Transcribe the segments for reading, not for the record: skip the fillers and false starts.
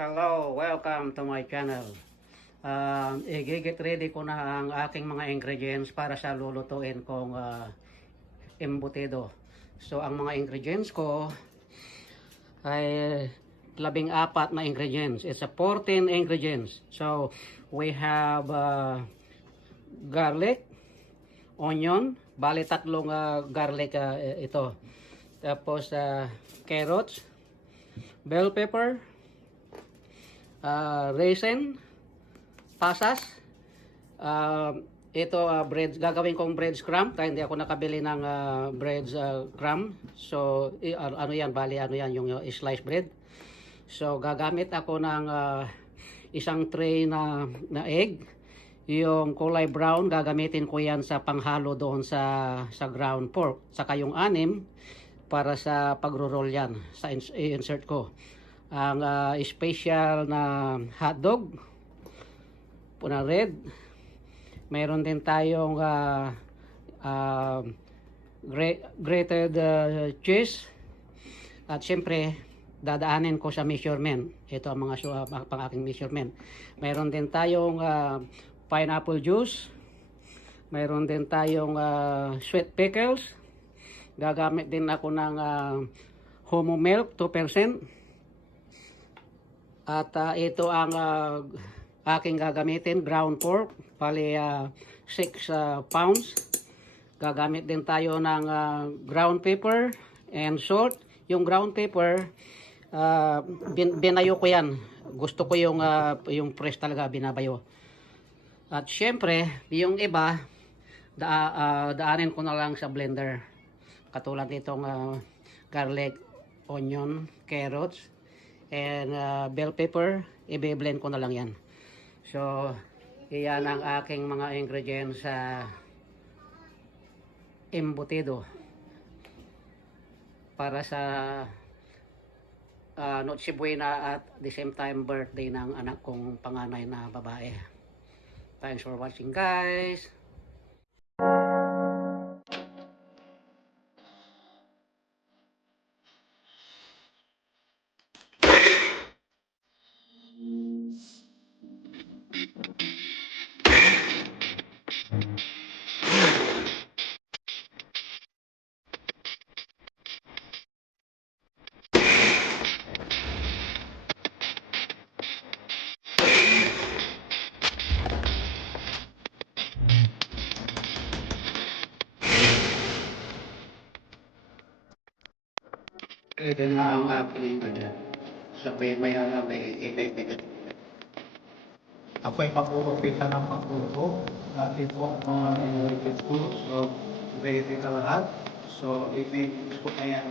Hello, welcome to my channel. I-get ready ko na ang aking mga ingredients para sa lulutuin kong embutido. So, ang mga ingredients ko ay 14 na ingredients. It's a 14 ingredients. So, we have garlic, onion, bali tatlong garlic ito. Tapos, carrots, bell pepper, raisin, pasas, ito bread, gagawin kong bread crumb kaya hindi ako nakabili ng bread crumb. So ano yan, bali ano yan, yung sliced bread. So gagamit ako ng isang tray na egg. Yung kulay brown gagamitin ko yan sa panghalo doon sa ground pork, saka yung anim para sa pagro-roll yan sa insert ko. Ang special na hotdog na red. Mayroon din tayong grated cheese. At syempre, dadaanin ko sa measurement. Ito ang mga pang aking measurement. Mayroon din tayong pineapple juice. Mayroon din tayong sweet pickles. Gagamit din ako ng homo milk 2%. At ito ang aking gagamitin, ground pork, pali 6 pounds. Gagamit din tayo ng ground pepper and salt. Yung ground pepper, binayo ko yan. Gusto ko yung fresh talaga, binabayo. At syempre, yung iba, daanin ko na lang sa blender. Katulad nitong garlic, onion, carrots, and bell pepper, i-blend ko na lang yan. So, iyan ang aking mga ingredients sa embutido para sa Noche Buena at the same time birthday ng anak kong panganay na babae. Thanks for watching, guys. Ito na ang aking sabay may effect. Ako'y mag-uumpisa ng pagluto. Natin po ang mga ingredients ko. So, ready ka lahat. So, i-mix ko na yan.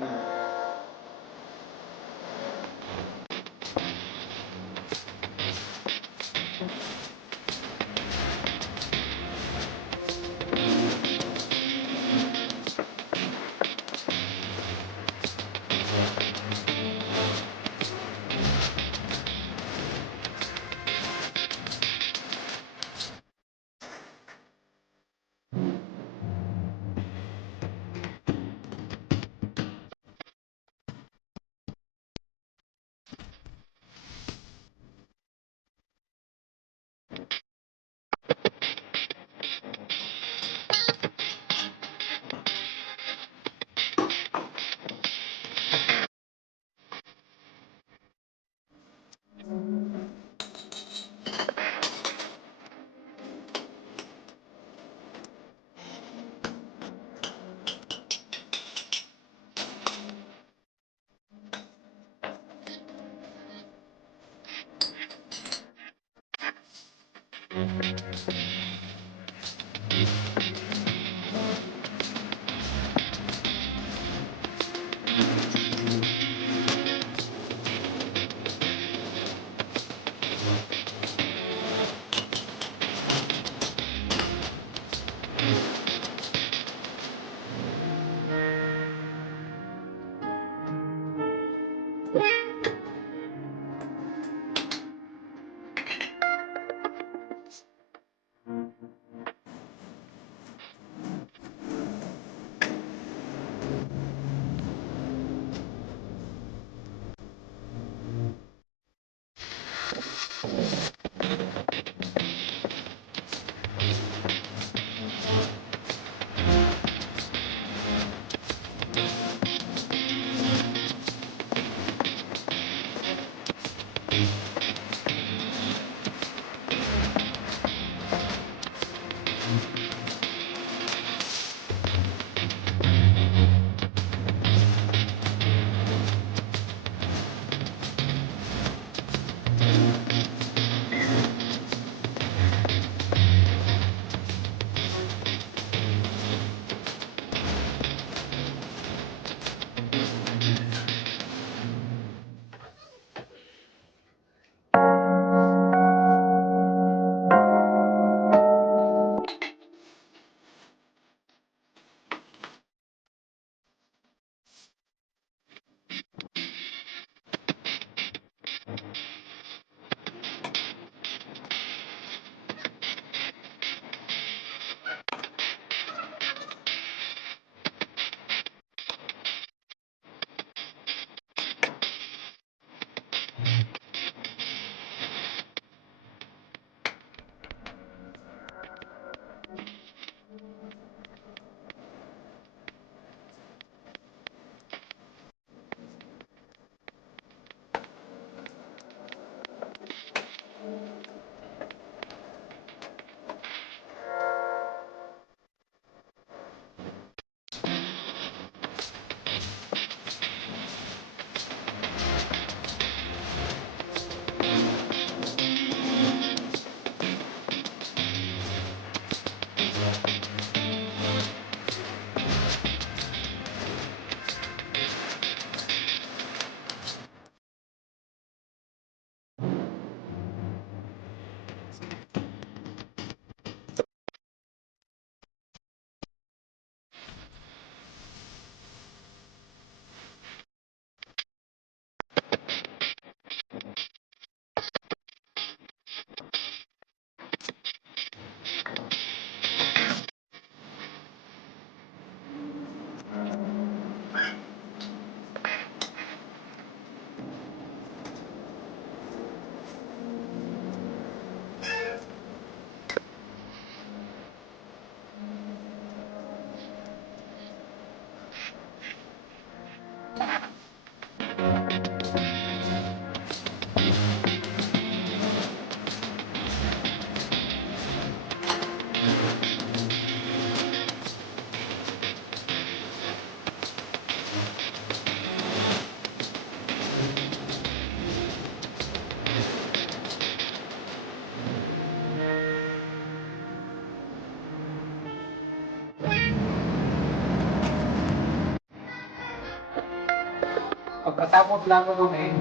Pagkatapos lang ko eh,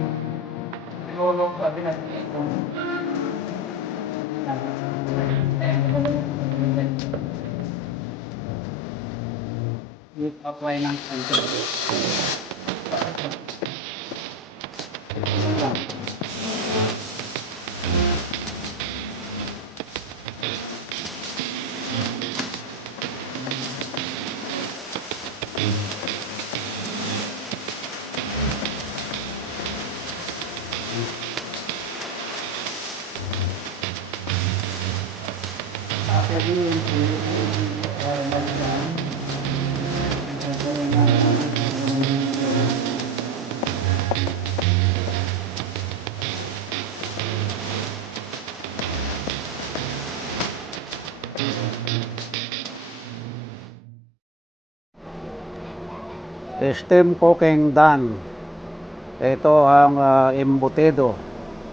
siguro sabi na ito. Apply ng center. Steam cooking done. Ito ang embutido.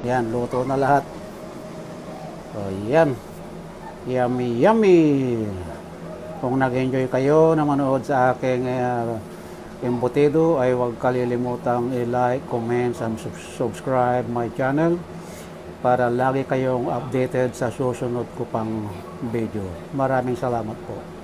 Yan, luto na lahat. So, yan. Yummy, yummy. Kung nag-enjoy kayo na manood sa aking embutido, ay huwag kalilimutang i-like, comment, and subscribe my channel para lagi kayong updated sa susunod ko pang video. Maraming salamat po.